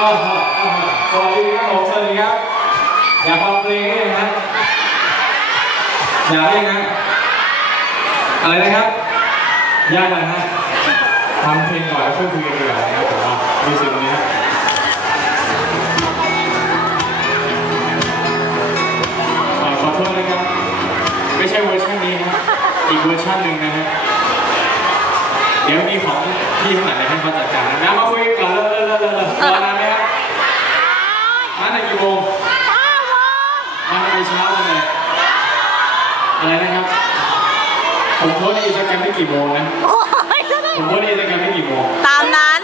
อ้าวอ้าวสวัสดีครับผมสวัสดีครับ อย่าฟังเพลงไหมครับอย่าเล่นนะ อะไรนะครับ ยากนะฮะทำเพลงก่อนแล้วค่อยคุยกันดีกว่านะครับผมว่าดูสิตรงนี้ขอโทษนะครับ ไม่ใช่เวอร์ชันนี้นะอีกเวอร์ชันหนึ่งนะฮะ เดี๋ยวมีของพี่ข้างหลังเดี๋ยวให้เขาจัดการนะมาคุยก่อนเลยเลยเลยเลยรอนานไหมครับมาตั้งกี่โมงมาตั้งแต่เช้าเลยอะไรนะครับ ผมโพสต์ในอินสตาแกรมไม่กี่โมงนะ โอ้ยผมโพสต์ในอินสตาแกรมไม่กี่โมง ตามนั้น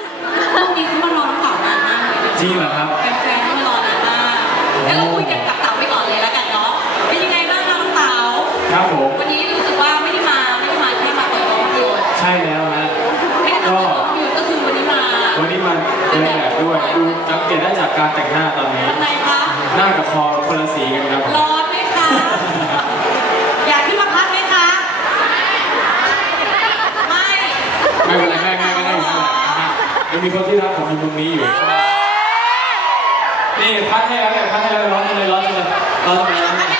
พวกนี้เขามารอน้องเต๋านานมากเลยจริงเหรอครับ แฟนๆก็มารอนานมากแล้วเราคุยกันกับเต๋าไปก่อนเลยแล้วกันเนาะ เป็นยังไงบ้างคะน้องเต๋าครับผม วันนี้ กตได้จากการแต่งหน้าตอนนี้ ทำไมคะ หน้ากับคอคนละสีกันครับผมร้อนไหมคะ อยากขึ้นมาพักไหมคะ ไม่ ไม่เป็นไรไม่ไม่ไม่ไม่ไม่ยังมีคนที่รักผมอยู่ตรงนี้อยู่ นี่พัดให้แล้วเนี่ยพัดให้แล้วร้อนจังเลยร้อนจังเลยร้อนจังเลย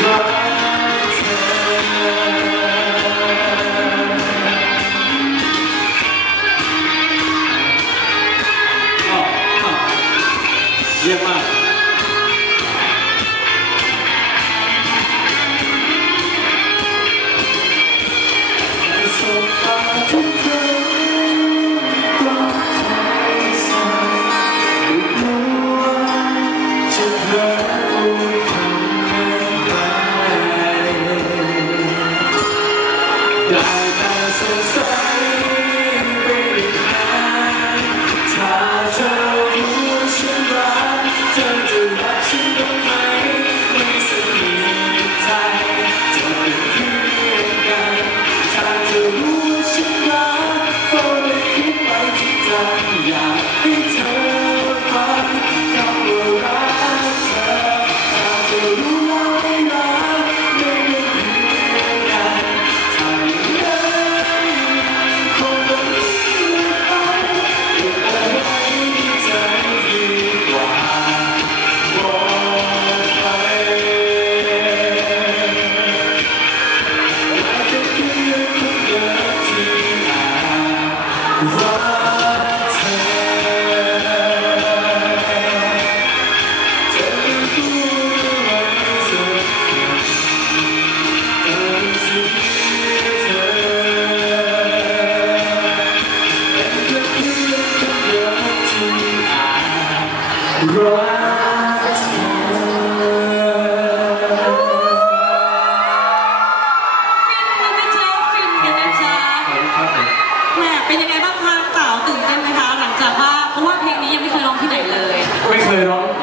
จ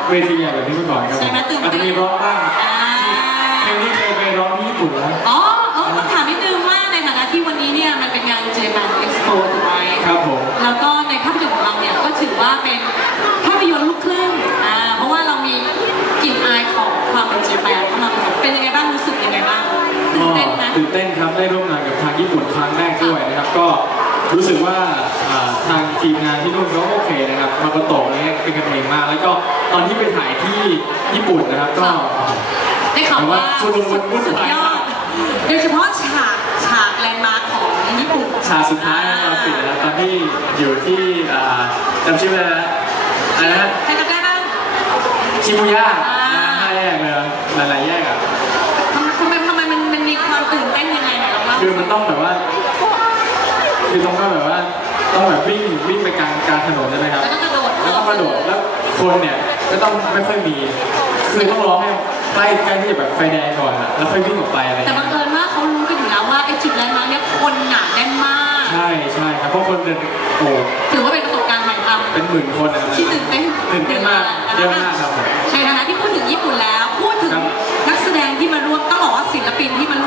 เวทีใหญ่แบบนี้มาก่อนครับใช่ไหมตื่นเต้นจะมีร้องบ้างเพลงนี้เคยไปร้องที่ญี่ปุ่นแล้วอ๋อเออต้องถามนิดนึงว่าในฐานะที่วันนี้เนี่ยมันเป็นงานเจแปนเอ็กซ์โปถูกไหมครับผมแล้วก็ในภาพยนตร์ของเราเนี่ยก็ถือว่าเป็น เข้ามาผสมเป็นยังไงบ้างรู้สึกยังไงบ้างตื่นเต้นนะตื่นเต้นครับได้ร่วมงานกับทางญี่ปุ่นครั้งแรกด้วยนะครับ ก็รู้สึกว่าอ่าทางทีมงานที่นู่นเขาโอเคนะครับมาประตกเนี่ยเป็นกันเองมาก แล้วก็ตอนที่ไปถ่ายที่ญี่ปุ่นนะครับก็ได้ข่าวว่าแต่ว่าชุลมุนวุ่นสุดวายยอมาดกโดยเฉพาะฉากฉากแลนด์มาร์คของญี่ปุ่นฉากสุดท้ายเราปิดนะครับตอนที่อยู่ที่อ่าจำชื่อไม่ได้แล้วอะไรนะใครจำได้บ้าง ชิบูย่าอ่า ห้าแยกเลยหลายๆแยกอะ คือมันต้องแบบว่า คือต้องแบบว่า ต้องแบบวิ่งวิ่งไปกลางกลางถนนใช่ไหมครับแล้วก็กระโดดแล้วต้องกระโดด แล้วคนเนี่ยก็ต้องไม่ค่อยมี คือต้องรอให้ใกล้ใกล้ที่จะแบบไฟแดงก่อนอะแล้วค่อยวิ่งออกไปอะไรแต่เงี้บังยเอิญว่าเขารู้กันอยู่แล้วว่าไอ้จุดแลนด์มาร์คเนี่ยคนหนาแน่นมาก ใช่ใช่ครับเพราะคนเดินโอ้ถือว่าเป็นประสบการณ์ถ่ายทำเป็นหมื่นคนนะครับที่ตื่นเต้นตื่นเต้นมากเยอะมากครับผมในฐานะที่พูดถึงญี่ปุ่นแล้ว พูดถึงครับนักแสดงที่มาร่วมต้องบอกว่าศิลปินที่มา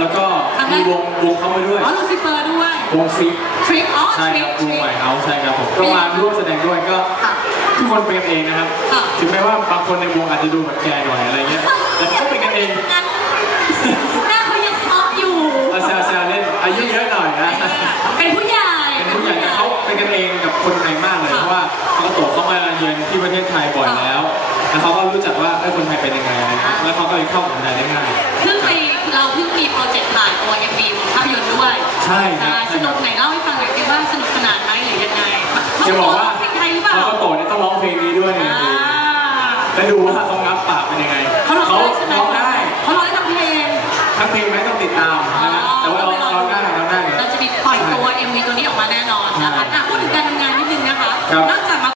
แล้วก็มีวงวงเข้ามาด้วย อ๋อลูซิเฟอร์ด้วย วงฟิกทริกอ๋อใช่ทริคกรับวงใหม่เอาใช่ครับผมก็มาร่วมแสดงด้วยก็ค่ะทุกคนเป็นกันเองนะครับ ค่ะ ถึงแม้ว่าบางคนในวงอาจจะดูแบบแก่หน่อยอะไรเงี้ยแต่ก็เป็นกันเองงั้นหน้าเขายังท็อปอยู่ เอาแซวแซวเล่นอายุเยอะหน่อยนะเป็นผู้ใหญ่ เป็นผู้ใหญ่แต่เขาเป็นกันเองกับคนไทยมากเลยเพราะว่าเขาโตเขามาเยือนที่ประเทศไทยบ่อยแล้วแล้วเขาก็รู้จักว่าเอ้ยคนไทยเป็นยังไงอะไรเงี้ยแล้วเขาก็เลยเข้ากับคนไทยได้ง่ายเพิ่ ต์ถ่ายตัว MV ของภาพยนตร์ด้วยใช่ครับ อ่าสนุกไหนเล่าให้ฟังหน่อยสิว่าสนุกขนาดไหนหรือยังไงจะบอกว่าเพลงไทยหรือเปล่าเราก็โตเนี่ยต้องร้องเพลงนี้ด้วยในอ่าเพลงแล้วดูว่าเขางับปากเป็นยังไงเขาร้องได้ใช่ไหมร้องได้เขาร้องได้ทั้งเพลงทั้งเพลงไหมต้องติดตามนะฮะแต่ว่าร้องร้องได้ร้องได้ เราจะมีปล่อยตัว MV ตัวนี้ออกมาแน่นอนนะคะอะพูดถึงการทำงานนิดนึงนะคะ ครับ นอกจาก